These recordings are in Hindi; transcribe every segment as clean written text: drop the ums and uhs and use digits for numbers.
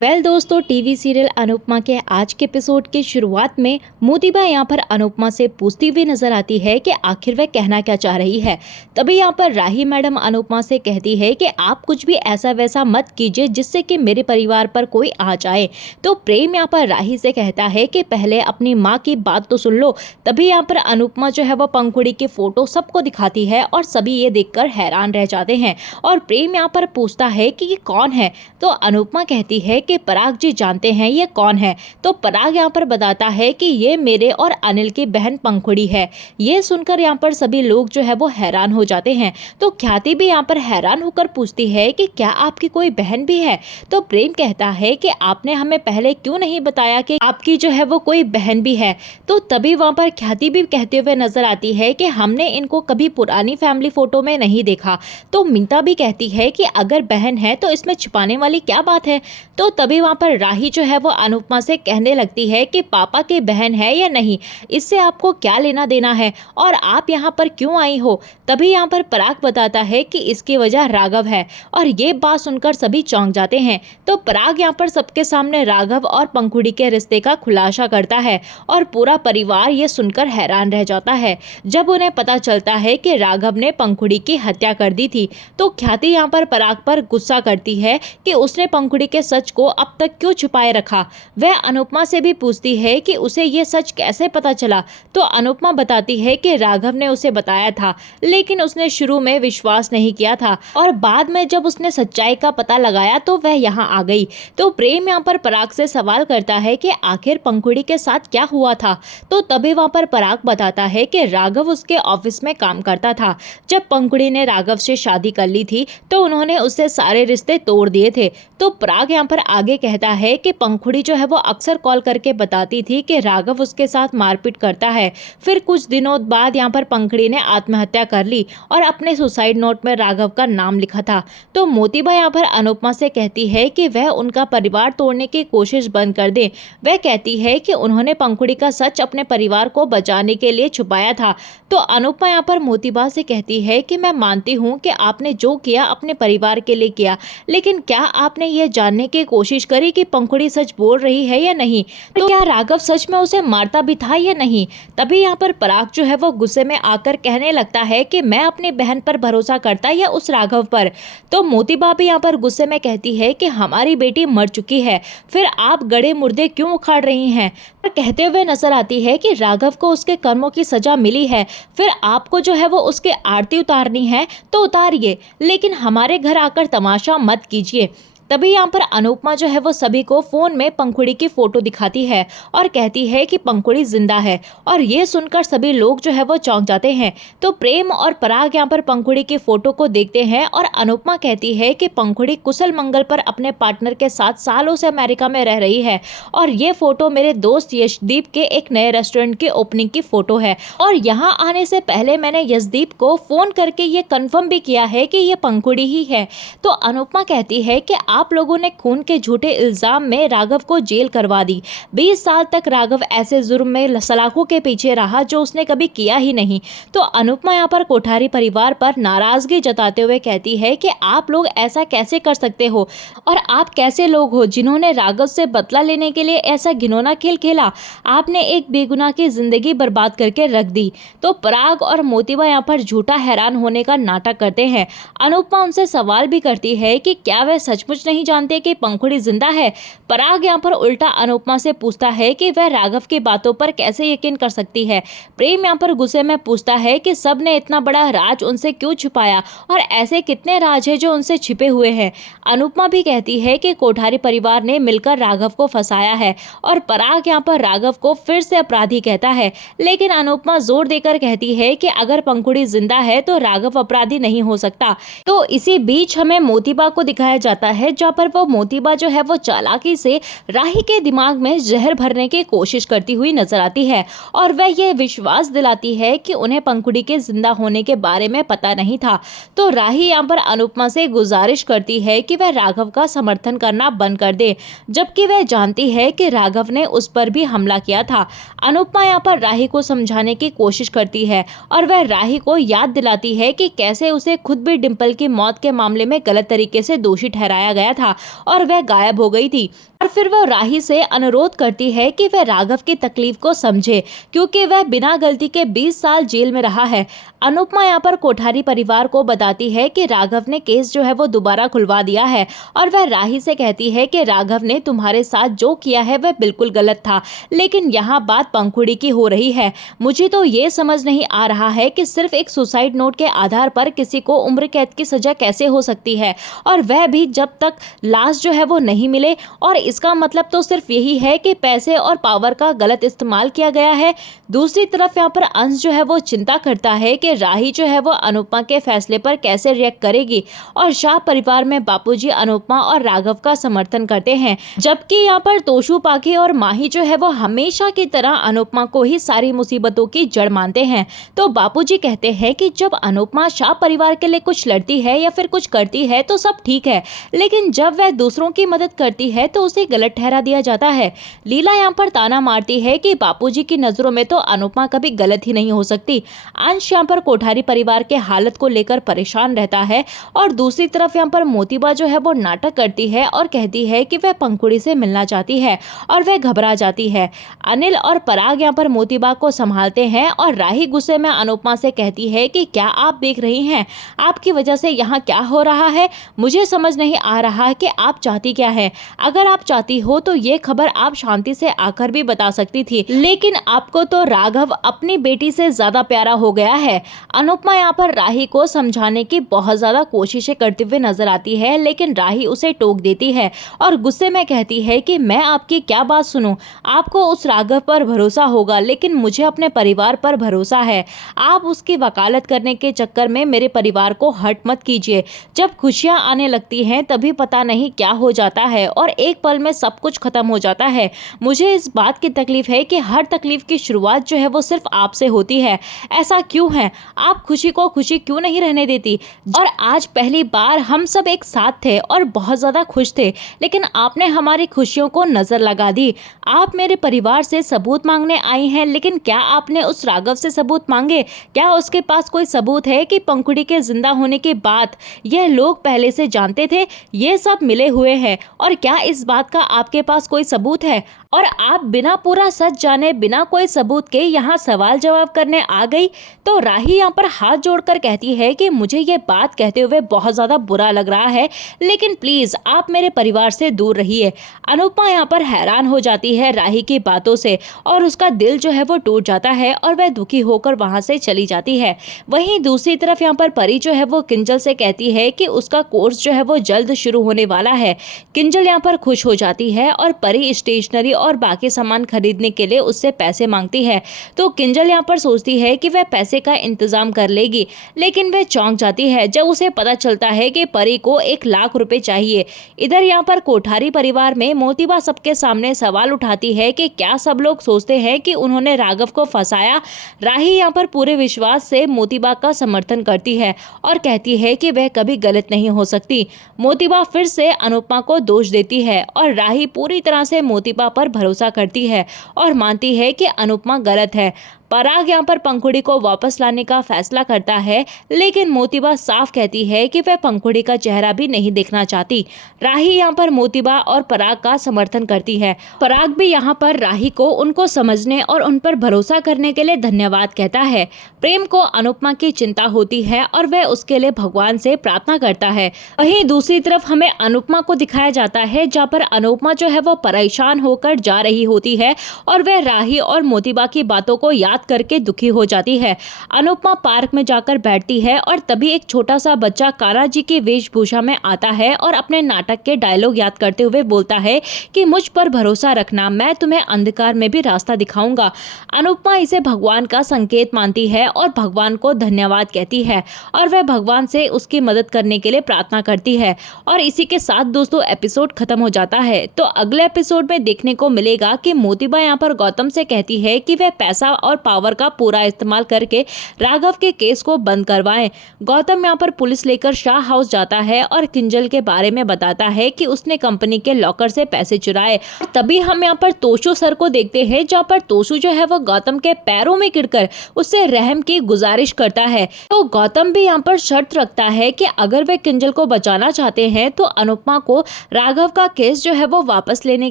दोस्तों, टीवी सीरियल अनुपमा के आज के एपिसोड की शुरुआत में मोतीबा यहाँ पर अनुपमा से पूछती हुई नजर आती है कि आखिर वह कहना क्या चाह रही है। तभी यहाँ पर राही मैडम अनुपमा से कहती है कि आप कुछ भी ऐसा वैसा मत कीजिए जिससे कि मेरे परिवार पर कोई आ जाए। तो प्रेम यहाँ पर राही से कहता है कि पहले अपनी माँ की बात तो सुन लो। तभी यहाँ पर अनुपमा जो है वो पंखुड़ी की फोटो सबको दिखाती है और सभी ये देखकर हैरान रह जाते हैं। और प्रेम यहाँ पर पूछता है कि ये कौन है। तो अनुपमा कहती है कि पराग जी जानते हैं ये कौन है। तो पराग यहाँ पर बताता है कि ये मेरे और अनिल की बहन पंखुड़ी है। ये सुनकर यहाँ पर सभी लोग जो है वो हैरान हो जाते हैं। तो ख्याति भी यहाँ पर हैरान होकर पूछती है कि क्या आपकी कोई बहन भी है। तो प्रेम कहता है कि आपने हमें पहले क्यों नहीं बताया कि आपकी जो है वो कोई बहन भी है। तो तभी वहाँ पर ख्याति भी कहते हुए नजर आती है कि हमने इनको कभी पुरानी फैमिली फोटो में नहीं देखा। तो मीता भी कहती है कि अगर बहन है तो इसमें छुपाने वाली क्या बात है। तो तभी वहाँ पर राही जो है वो अनुपमा से कहने लगती है कि पापा की बहन है या नहीं, इससे आपको क्या लेना देना है और आप यहाँ पर क्यों आई हो। तभी यहाँ पर पराग बताता है कि इसकी वजह राघव है। और ये बात सुनकर सभी चौंक जाते हैं। तो पराग यहाँ पर सबके सामने राघव और पंखुड़ी के रिश्ते का खुलासा करता है और पूरा परिवार ये सुनकर हैरान रह जाता है जब उन्हें पता चलता है कि राघव ने पंखुड़ी की हत्या कर दी थी। तो ख्याति यहाँ पर पराग पर गुस्सा करती है कि उसने पंखुड़ी के सच को अब तक क्यों छुपाए रखा। वह अनुपमा से भी पूछती है कि उसे ये सच कैसे पता चला। तो अनुपमा बताती है कि राघव ने उसे बताया था, लेकिन उसने शुरू में विश्वास नहीं किया था और बाद में जब उसने सच्चाई का पता लगाया तो वह यहाँ आ गई। तो प्रेम यहाँ पर पराग से सवाल करता है कि आखिर पंखुड़ी के साथ क्या हुआ था। तो तभी वहाँ पर पराग बताता है कि राघव उसके ऑफिस में काम करता था। जब पंखुड़ी ने राघव से शादी कर ली थी तो उन्होंने उससे सारे रिश्ते तोड़ दिए थे। तो पराग यहाँ पर आगे कहता है कि पंखुड़ी जो है वो अक्सर कॉल करके बताती थी कि राघव उसके साथ मारपीट करता है। फिर कुछ दिनों बाद यहाँ पर पंखुड़ी ने आत्महत्या कर ली और अपने सुसाइड नोट में राघव का नाम लिखा था। तो मोतीबा यहाँ पर अनुपमा से कहती है कि वह उनका परिवार तोड़ने की कोशिश बंद कर दे। वह कहती है कि उन्होंने पंखुड़ी का सच अपने परिवार को बचाने के लिए छुपाया था। तो अनुपमा यहाँ पर मोतीबा से कहती है कि मैं मानती हूँ कि आपने जो किया अपने परिवार के लिए किया, लेकिन क्या आपने ये जानने की कोशिश करी कि पंखुड़ी सच बोल रही है या नहीं। तो क्या राघव सच में उसे मारता भी था या नहीं। तभी यहाँ पर पराग जो है वो गुस्से में आकर कहने लगता है कि मैं अपनी बहन पर भरोसा करता या उस राघव पर। तो मोतीबा भी यहाँ पर गुस्से में कहती है कि हमारी बेटी मर चुकी है, फिर आप गड़े मुर्दे क्यों उखाड़ रही हैं। और कहते हुए नजर आती है कि राघव को उसके कर्मों की सजा मिली है, फिर आपको जो है वो उसके आरती उतारनी है तो उतारिए, लेकिन हमारे घर आकर तमाशा मत कीजिए। तभी यहाँ पर अनुपमा जो है वो सभी को फोन में पंखुड़ी की फोटो दिखाती है और कहती है कि पंखुड़ी जिंदा है। और ये सुनकर सभी लोग जो है वो चौंक जाते हैं। तो प्रेम और पराग यहाँ पर पंखुड़ी की फोटो को देखते हैं और अनुपमा कहती है कि पंखुड़ी कुशल मंगल पर अपने पार्टनर के साथ सालों से अमेरिका में रह रही है और ये फोटो मेरे दोस्त यशदीप के एक नए रेस्टोरेंट की ओपनिंग की फोटो है। और यहाँ आने से पहले मैंने यशदीप को फोन करके ये कन्फर्म भी किया है कि ये पंखुड़ी ही है। तो अनुपमा कहती है कि आप लोगों ने खून के झूठे इल्जाम में राघव को जेल करवा दी। 20 साल तक राघव ऐसे जुर्म में सलाखों के पीछे रहा जो उसने कभी किया ही नहीं। तो अनुपमा यहाँ पर कोठारी परिवार पर नाराजगी जताते हुए कहती है कि आप लोग ऐसा कैसे कर सकते हो और आप कैसे लोग हो जिन्होंने राघव से बदला लेने के लिए ऐसा घिनौना खेल खेला। आपने एक बेगुनाह की जिंदगी बर्बाद करके रख दी। तो पराग और मोतीबा यहाँ पर झूठा हैरान होने का नाटक करते हैं। अनुपमा उनसे सवाल भी करती है कि क्या वह सचमुच नहीं जानते कि पंखुड़ी जिंदा है। पराग यहाँ पर उल्टा अनुपमा से पूछता है कि वह राघव की बातों पर कैसे यकीन कर सकती है। प्रेम यहाँ पर गुस्से में पूछता है कि सब ने इतना बड़ा राज उनसे क्यों छुपाया और ऐसे कितने राज है जो उनसे छिपे हुए हैं। अनुपमा भी कहती है कि कोठारी परिवार ने मिलकर राघव को फंसाया है और पराग यहाँ पर राघव को फिर से अपराधी कहता है। लेकिन अनुपमा जोर देकर कहती है कि अगर पंखुड़ी जिंदा है तो राघव अपराधी नहीं हो सकता। तो इसी बीच हमें मोतीबा को दिखाया जाता है जहाँ पर वो मोतीबा जो है वो चालाकी से राही के दिमाग में जहर भरने की कोशिश करती हुई नजर आती है और वह यह विश्वास दिलाती है कि उन्हें पंखुड़ी के जिंदा होने के बारे में पता नहीं था। तो राही यहाँ पर अनुपमा से गुजारिश करती है कि वह राघव का समर्थन करना बंद कर दे, जबकि वह जानती है कि राघव ने उस पर भी हमला किया था। अनुपमा यहाँ पर राही को समझाने की कोशिश करती है और वह राही को याद दिलाती है कि कैसे उसे खुद भी डिम्पल की मौत के मामले में गलत तरीके से दोषी ठहराया गया आया था और वह गायब हो गई थी। और फिर वह राही से अनुरोध करती है कि वह राघव की तकलीफ को समझे, क्योंकि वह बिना गलती के 20 साल जेल में रहा है। अनुपमा यहाँ पर कोठारी परिवार को बताती है कि राघव ने केस जो है वो दोबारा खुलवा दिया है और वह राही से कहती है कि राघव ने तुम्हारे साथ जो किया है वह बिल्कुल गलत था, लेकिन यहाँ बात पंखुड़ी की हो रही है। मुझे तो ये समझ नहीं आ रहा है कि सिर्फ एक सुसाइड नोट के आधार पर किसी को उम्र कैद की सजा कैसे हो सकती है, और वह भी जब तक लाश जो है वो नहीं मिले। और इसका मतलब तो सिर्फ यही है कि पैसे और पावर का गलत इस्तेमाल किया गया है। दूसरी तरफ यहाँ पर अंश जो है वो चिंता करता है कि राही जो है वो अनुपमा के फैसले पर कैसे रिएक्ट करेगी, और शाह परिवार में बापूजी अनुपमा और राघव का समर्थन करते हैं, जबकि यहाँ पर तोशु पाखी और माही जो है वो हमेशा की तरह अनुपमा को ही सारी मुसीबतों की जड़ मानते हैं। तो बापूजी कहते हैं कि जब अनुपमा शाह परिवार के लिए कुछ लड़ती है या फिर कुछ करती है तो सब ठीक है, लेकिन जब वह दूसरों की मदद करती है तो उसे गलत ठहरा दिया जाता है। लीला यहाँ पर ताना मारती है कि बापूजी की नजरों में तो अनुपमा कभी गलत ही नहीं हो सकती। अंश यहाँ पर कोठारी परिवार के हालत को लेकर परेशान रहता है, और दूसरी तरफ यहाँ पर मोतीबा जो है वो नाटक करती है और कहती है कि वह पंखुड़ी से मिलना चाहती है और वह घबरा जाती है। अनिल और पराग यहाँ पर मोतीबा को संभालते हैं, और राही गुस्से में अनुपमा से कहती है कि क्या आप देख रही हैं, आपकी वजह से यहाँ क्या हो रहा है। मुझे समझ नहीं आ रहा कि आप चाहती क्या है। अगर आप चाहती हो तो ये खबर आप शांति से आकर भी बता सकती थी, लेकिन आपको तो राघव अपनी बेटी से ज्यादा प्यारा हो गया है। अनुपमा यहाँ पर राही को समझाने की बहुत ज्यादा कोशिशें करते हुए नजर आती है, लेकिन राही उसे टोक देती है और गुस्से में कहती है कि मैं आपकी क्या बात सुनूं। आपको उस राघव पर भरोसा होगा, लेकिन मुझे अपने परिवार पर भरोसा है। आप उसकी वकालत करने के चक्कर में मेरे परिवार को हर्ट मत कीजिए। जब खुशियां आने लगती हैं तभी पता नहीं क्या हो जाता है और एक पल में सब कुछ खत्म हो जाता है। मुझे इस बात की तकलीफ है कि हर तकलीफ की शुरुआत जो है वो सिर्फ आपसे होती है। ऐसा क्यों है? आप खुशी को खुशी क्यों नहीं रहने देती? और आज पहली बार हम सब एक साथ थे और बहुत ज्यादा खुश थे, लेकिन आपने हमारी खुशियों को नजर लगा दी। आप मेरे परिवार से सबूत मांगने आई हैं, लेकिन क्या आपने उस राघव से सबूत मांगे? क्या उसके पास कोई सबूत है कि पंखुड़ी के जिंदा होने के बाद यह लोग पहले से जानते थे? ये सब मिले हुए हैं, और क्या इस बात का आपके पास कोई सबूत है? और आप बिना पूरा सच जाने, बिना कोई सबूत के यहाँ सवाल जवाब करने आ गई। तो राही यहाँ पर हाथ जोड़कर कहती है कि मुझे ये बात कहते हुए बहुत ज्यादा बुरा लग रहा है, लेकिन प्लीज आप मेरे परिवार से दूर रहिए। अनुपमा यहाँ पर हैरान हो जाती है राही की बातों से, और उसका दिल जो है वो टूट जाता है और वह दुखी होकर वहां से चली जाती है। वहीं दूसरी तरफ यहाँ पर परी जो है वो किंजल से कहती है कि उसका कोर्स जो है वो जल्द शुरू होने वाला है। किंजल यहाँ पर खुश हो जाती है और परी स्टेशनरी और बाकी सामान खरीदने के लिए उससे पैसे मांगती है। तो किंजल यहाँ पर सोचती है कि वह पैसे का इंतजाम कर लेगी, लेकिन वह चौंक जाती है जब उसे पता चलता है कि परी को 1 लाख रुपए चाहिए। इधर यहाँ पर कोठारी परिवार में मोतीबा सबके सामने सवाल उठाती है कि क्या सब लोग सोचते हैं कि उन्होंने राघव को फंसाया। राही यहाँ पर पूरे विश्वास से मोतीबा का समर्थन करती है और कहती है कि वह कभी गलत नहीं हो सकती। मोतीबा फिर से अनुपमा को दोष देती है और राही पूरी तरह से मोतीबा पर भरोसा करती है और मानती है कि अनुपमा गलत है। पराग यहाँ पर पंखुड़ी को वापस लाने का फैसला करता है, लेकिन मोतीबा साफ कहती है कि वह पंखुड़ी का चेहरा भी नहीं देखना चाहती। राही यहाँ पर मोतीबा और पराग का समर्थन करती है। पराग भी यहाँ पर राही को उनको समझने और उन पर भरोसा करने के लिए धन्यवाद कहता है। प्रेम को अनुपमा की चिंता होती है और वह उसके लिए भगवान से प्रार्थना करता है। वहीं दूसरी तरफ हमें अनुपमा को दिखाया जाता है, जहाँ पर अनुपमा जो है वो परेशान होकर जा रही होती है और वह राही और मोतीबा की बातों को याद करके दुखी हो जाती है। अनुपमा पार्क में जाकर बैठती है और तभी एक छोटा सा बच्चा कान्हा जी की वेशभूषा में आता है और अपने नाटक के डायलॉग याद करते हुए बोलता है कि मुझ पर भरोसा रखना, मैं तुम्हें अंधकार में भी रास्ता दिखाऊंगा। अनुपमा इसे भगवान का संकेत मानती है और भगवान को धन्यवाद कहती है और वह भगवान से उसकी मदद करने के लिए प्रार्थना करती है। और इसी के साथ दोस्तों एपिसोड खत्म हो जाता है। तो अगले एपिसोड में देखने को मिलेगा कि मोतीबा यहाँ पर गौतम से कहती है कि वह पैसा और पावर का पूरा इस्तेमाल करके राघव के केस को बंद करवाएं। गौतम यहाँ पर पुलिस लेकर शाह हाउस जाता है और किंजल के बारे में बताता है कि उसने कंपनी के लॉकर से पैसे चुराए। तभी हम यहाँ पर तोशु सर को देखते हैं, जहाँ पर तोशु जो है वो गौतम के पैरों में गिरकर उससे रहम की गुजारिश करता है। तो गौतम भी यहाँ पर शर्त रखता है कि अगर वे किंजल को बचाना चाहते हैं तो अनुपमा को राघव का केस जो है वो वापस लेने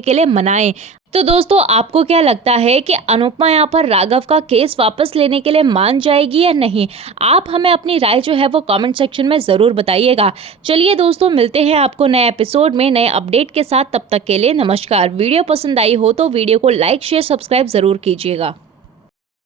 के लिए मनाएं। तो दोस्तों, आपको क्या लगता है कि अनुपमा यहाँ पर राघव का केस वापस लेने के लिए मान जाएगी या नहीं? आप हमें अपनी राय जो है वो कमेंट सेक्शन में ज़रूर बताइएगा। चलिए दोस्तों, मिलते हैं आपको नए एपिसोड में नए अपडेट के साथ। तब तक के लिए नमस्कार। वीडियो पसंद आई हो तो वीडियो को लाइक शेयर सब्सक्राइब ज़रूर कीजिएगा।